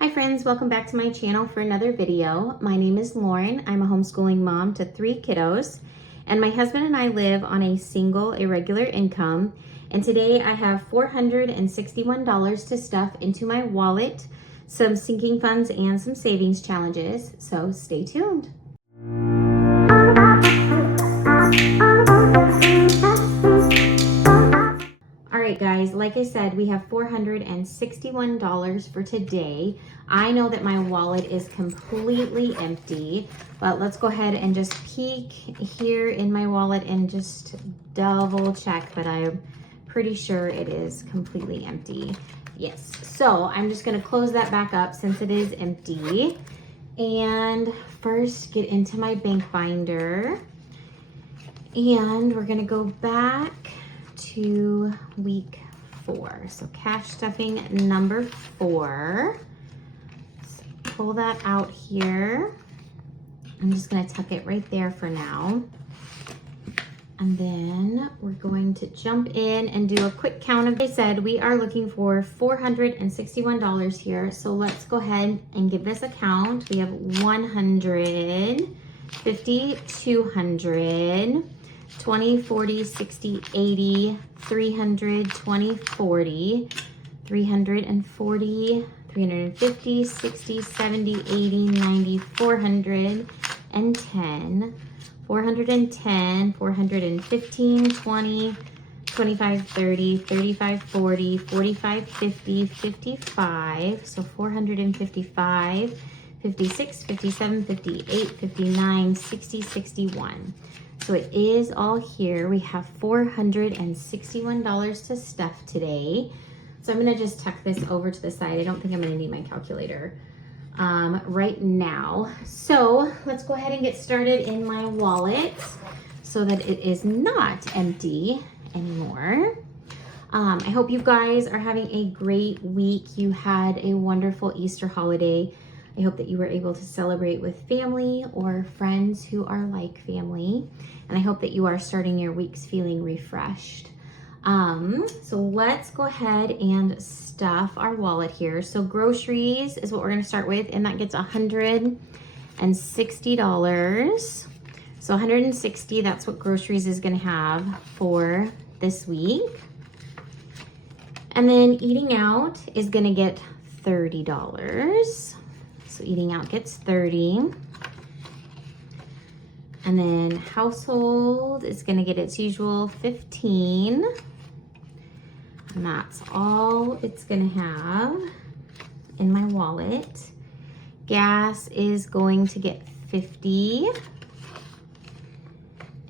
Hi friends, welcome back to my channel for another video. My name is Lauren. I'm a homeschooling mom to 3 kiddos, and my husband and I live on a single irregular income. And today I have $461 to stuff into my wallet, some sinking funds and some savings challenges. So stay tuned. All right, guys, like I said, we have $461 for today. I know that my wallet is completely empty, but let's go ahead and just peek here in my wallet and just double check that I'm pretty sure it is completely empty. Yes, so I'm just gonna close that back up since it is empty. And first get into my bank binder. And we're gonna go back to week 4. So cash stuffing number 4. So pull that out here. I'm just gonna tuck it right there for now. And then we're going to jump in and do a quick count of, they said we are looking for $461 here. So let's go ahead and give this a count. We have 100, 50, 200, 20, 40, 60, 80, 300, 20, 40, 340, 350, 60, 70, 80, 90, 410, 410, 415, 20, 25, 30, 35, 40, 45, 50, 55, so 455, 56, 57, 58, 59, 60, 61. So it is all here. We have $461 to stuff today. So I'm gonna just tuck this over to the side. I don't think I'm gonna need my calculator right now. So let's go ahead and get started in my wallet so that it is not empty anymore. I hope you guys are having a great week. You had a wonderful Easter holiday. I hope that you were able to celebrate with family or friends who are like family. And I hope that you are starting your weeks feeling refreshed. So let's go ahead and stuff our wallet here. So groceries is what we're gonna start with, and that gets $160. So 160, that's what groceries is gonna have for this week. And then eating out is gonna get $30. So eating out gets 30. And then household is gonna get its usual 15. And that's all it's gonna have in my wallet. Gas is going to get 50.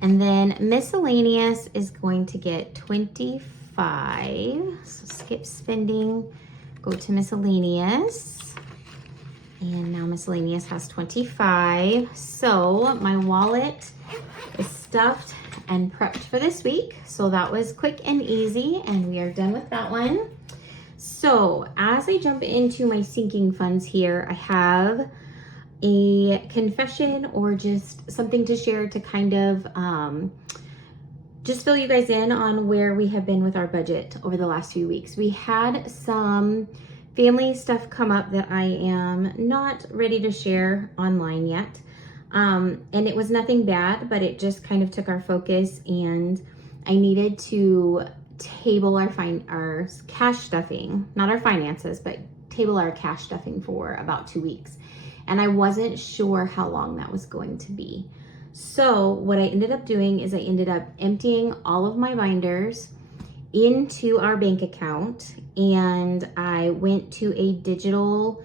And then miscellaneous is going to get 25. So skip spending, go to miscellaneous. And now miscellaneous has 25. So my wallet is stuffed and prepped for this week. So that was quick and easy, and we are done with that one. So as I jump into my sinking funds here, I have a confession or just something to share to kind of just fill you guys in on where we have been with our budget over the last few weeks. We had some family stuff come up that I am not ready to share online yet. And it was nothing bad, but it just kind of took our focus, and I needed to table our cash stuffing, not our finances, but table our cash stuffing for about 2 weeks. And I wasn't sure how long that was going to be. So what I ended up doing is I ended up emptying all of my binders into our bank account, and I went to a digital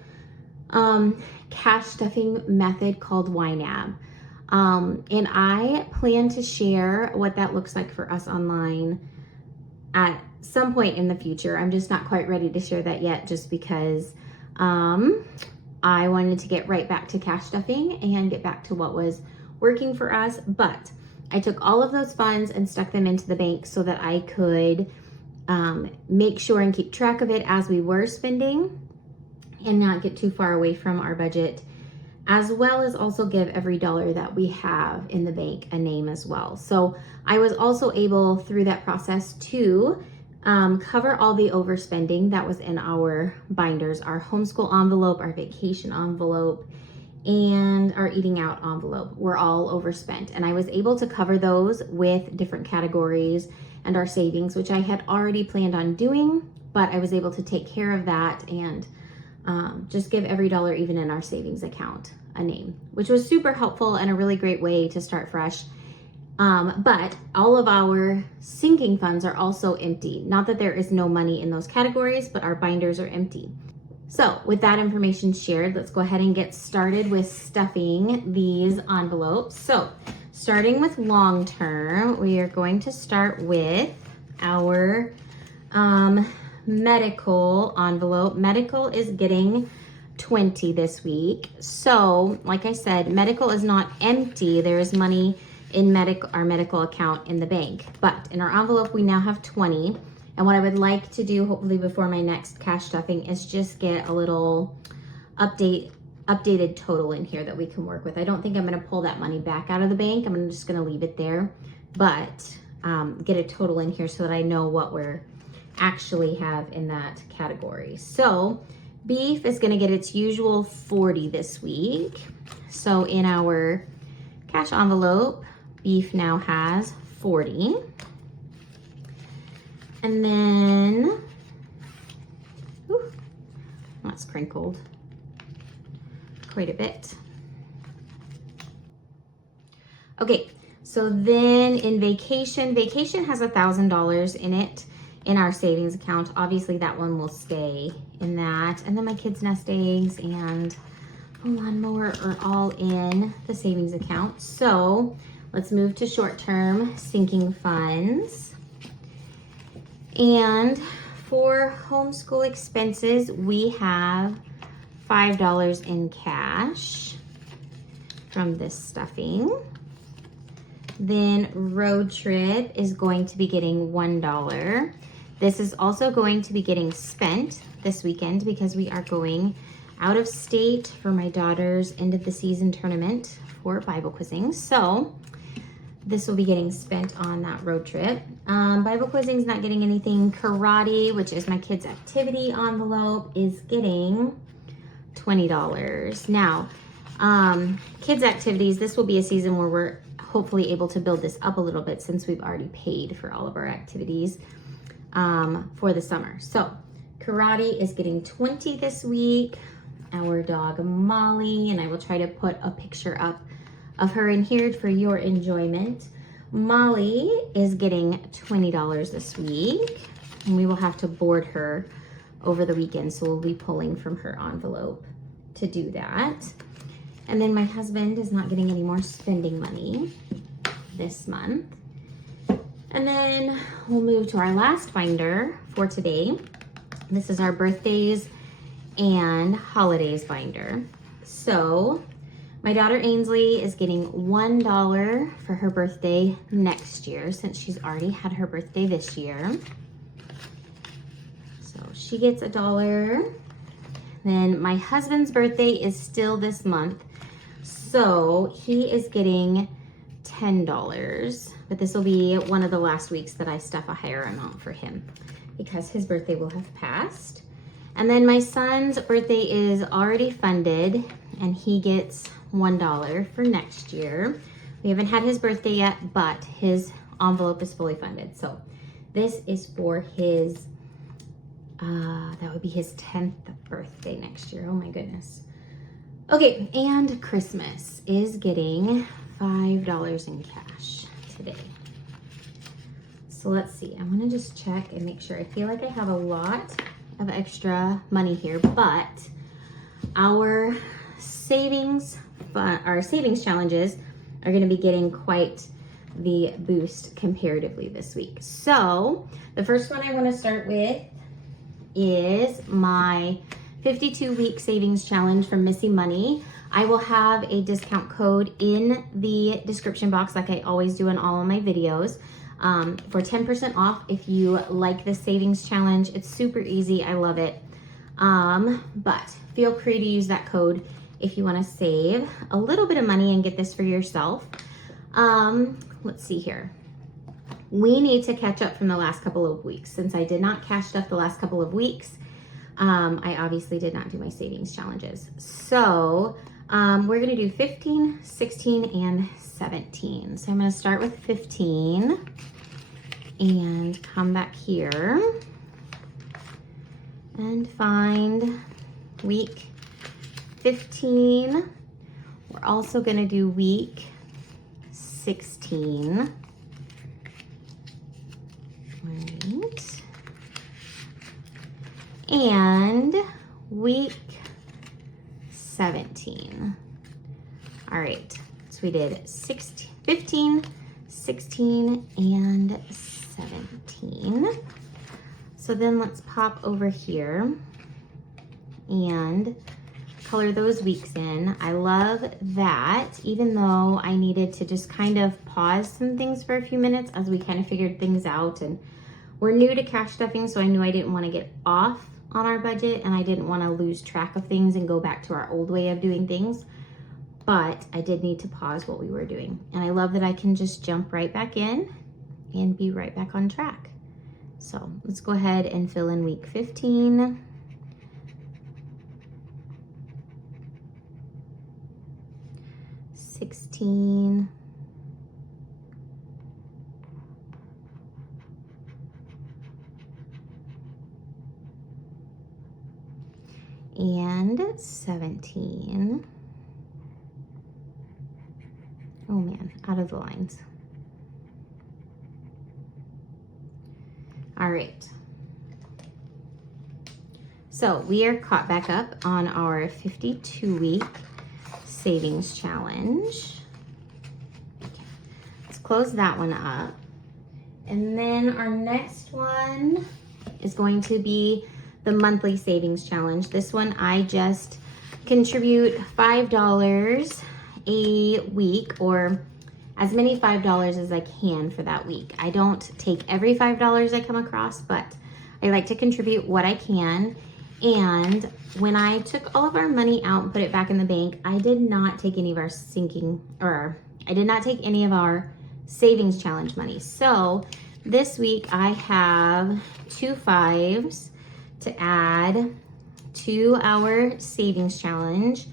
cash stuffing method called YNAB. And I plan to share what that looks like for us online at some point in the future. I'm just not quite ready to share that yet, just because I wanted to get right back to cash stuffing and get back to what was working for us. But I took all of those funds and stuck them into the bank so that I could make sure and keep track of it as we were spending and not get too far away from our budget, as well as also give every dollar that we have in the bank a name as well. So I was also able through that process to cover all the overspending that was in our binders, our homeschool envelope, our vacation envelope, and our eating out envelope were all overspent. And I was able to cover those with different categories and our savings, which I had already planned on doing, but I was able to take care of that and just give every dollar, even in our savings account, a name, which was super helpful and a really great way to start fresh. But all of our sinking funds are also empty. Not that there is no money in those categories, but our binders are empty. So with that information shared, let's go ahead and get started with stuffing these envelopes. So starting with long term, we are going to start with our medical envelope. Medical is getting 20 this week. So like I said, medical is not empty. There is money in our medical account in the bank, but in our envelope we now have 20. And what I would like to do, hopefully before my next cash stuffing, is just get a little updated total in here that we can work with. I don't think I'm going to pull that money back out of the bank. I'm just going to leave it there, but get a total in here so that I know what we're actually have in that category. So beef is going to get its usual 40 this week. So in our cash envelope, beef now has 40. And then, that's crinkled quite a bit. Okay, so then in vacation has $1,000 in it in our savings account. Obviously that one will stay in that. And then my kids' nest eggs and a lawnmower are all in the savings account. So let's move to short-term sinking funds. And for homeschool expenses, we have $5 in cash from this stuffing. Then road trip is going to be getting $1. This is also going to be getting spent this weekend because we are going out of state for my daughter's end of the season tournament for Bible quizzing. So this will be getting spent on that road trip. Bible quizzing is not getting anything. Karate, which is my kids' activity envelope, is getting $20. Now, kids' activities, this will be a season where we're hopefully able to build this up a little bit since we've already paid for all of our activities for the summer. So karate is getting 20 this week. Our dog Molly, and I will try to put a picture up of her in here for your enjoyment. Molly is getting $20 this week, and we will have to board her over the weekend, so we'll be pulling from her envelope to do that. And then my husband is not getting any more spending money this month. And then we'll move to our last binder for today. This is our birthdays and holidays binder. So my daughter Ainsley is getting $1 for her birthday next year since she's already had her birthday this year. So she gets $1. Then my husband's birthday is still this month, so he is getting $10, but this will be one of the last weeks that I stuff a higher amount for him because his birthday will have passed. And then my son's birthday is already funded and he gets $1 for next year. We haven't had his birthday yet, but his envelope is fully funded. So this is for his, that would be his 10th birthday next year. Oh my goodness. Okay, and Christmas is getting $5 in cash today. So let's see, I wanna just check and make sure. I feel like I have a lot of extra money here, but our savings challenges are going to be getting quite the boost comparatively this week. So the first one I want to start with is my 52-week savings challenge from Missy Money. I will have a discount code in the description box like I always do in all of my videos for 10% off if you like the savings challenge. It's super easy. I love it. But feel free to use that code if you want to save a little bit of money and get this for yourself. Let's see here. we need to catch up from the last couple of weeks. Since I did not cash stuff the last couple of weeks, I obviously did not do my savings challenges. So we're gonna do 15, 16, and 17. So I'm gonna start with 15 and come back here and find week 15. We're also gonna do week 16. Right. And week 17. All right, so we did 16, 15, 16, and 17. So then let's pop over here and color those weeks in. I love that, even though I needed to just kind of pause some things for a few minutes as we kind of figured things out, and we're new to cash stuffing, so I knew I didn't want to get off on our budget and I didn't want to lose track of things and go back to our old way of doing things, but I did need to pause what we were doing. And I love that I can just jump right back in and be right back on track. So let's go ahead and fill in week 15. $16. And 17. Oh man, out of the lines. All right. So we are caught back up on our 52-week savings challenge. Okay. Let's close that one up. And then our next one is going to be the monthly savings challenge. This one I just contribute $5 a week, or as many $5 as I can for that week. I don't take every $5 I come across, but I like to contribute what I can. And when I took all of our money out and put it back in the bank, I did not take any of our I did not take any of our savings challenge money. So this week I have 2 5s to add to our savings challenge.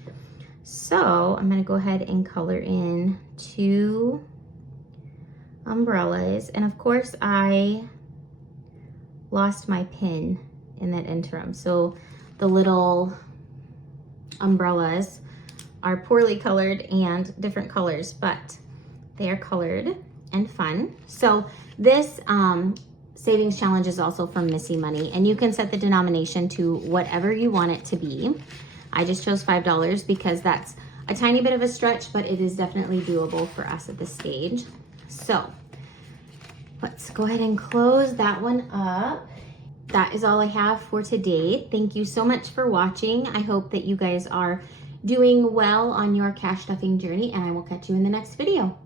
So I'm gonna go ahead and color in 2 umbrellas. And of course I lost my pin in that interim. So the little umbrellas are poorly colored and different colors, but they are colored and fun. So this savings challenge is also from Missy Money, and you can set the denomination to whatever you want it to be. I just chose $5 because that's a tiny bit of a stretch, but it is definitely doable for us at this stage. So let's go ahead and close that one up. That is all I have for today. Thank you so much for watching. I hope that you guys are doing well on your cash stuffing journey, and I will catch you in the next video.